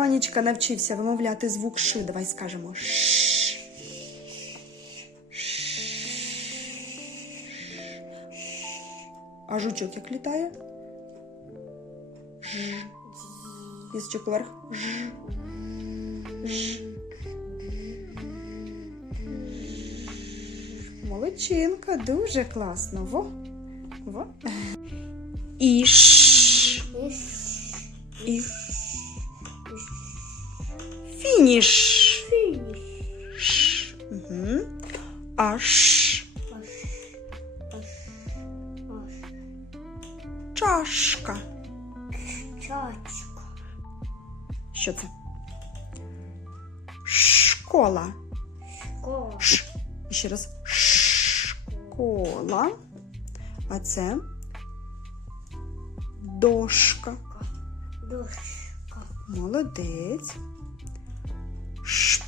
Ванічка навчився вимовляти звук Ш. Давай скажемо Ш. А жучок як літає? Ж. Язичок вверх. Ж. Ж. Молодчинка, дуже класно. Во. Во. Іш. Фініш. Ш. Угу. Аш. Чашка. Чачка. Що це? Школа. Ко. Ш. І ще раз. Школа. А це дошка. Дошка. Молодець.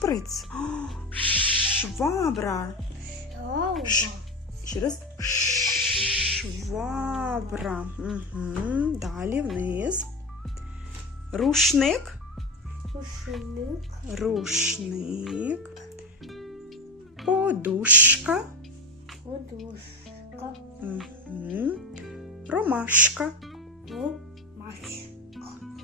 Шприц. Швабра. Ш. Ще раз. Швабра. Угу. Далі вниз. Рушник. Рушник. Рушник. Подушка. Подушка. Угу. Ромашка. Румашка.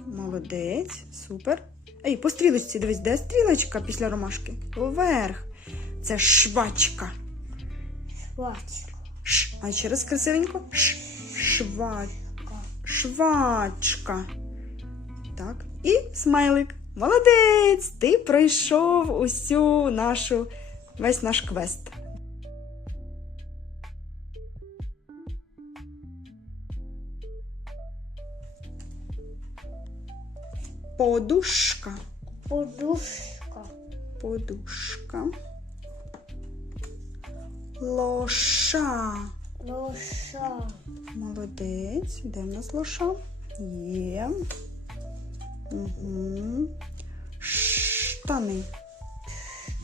Молодець. Супер. Ей, по стрілочці дивись, де стрілочка після ромашки? Вверх. Це швачка. Швачка. Ш. А ще раз красивенько. Ш. Шва. Швачка. Так. І смайлик. Молодець! Ти пройшов усю нашу весь наш квест. Подушка. Подушка. Подушка. Лоша. Лоша. Молодець. Де в нас лоша? Є. Угу. Штани.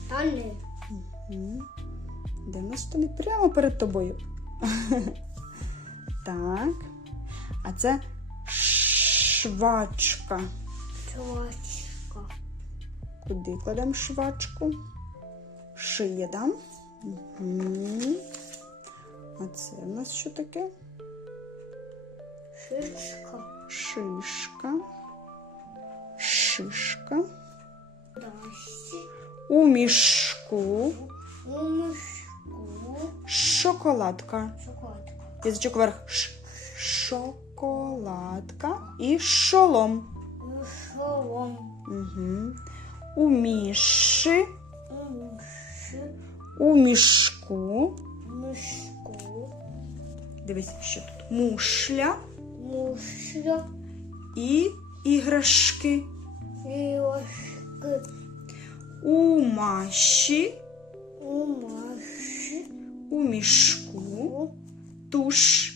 Тани. Угу. Де в нас штани? Прямо перед тобою. так. А це швачка. Швачка. Куди кладемо швачку? Шия, да? Угу. А це в нас що таке? Шишка. Шишка. Шишка. Дащі. У мішку. У мішку. Шоколадка. Шоколадка. Язичок вверх. Ш. Шоколадка. І шолом. Шолом. Угу. У міші. У міші. У мішку. Мішку. Дивись, що тут. Мушля Мушля. і іграшки. Іграшки. У маші. У маші. У мішку. У Туш.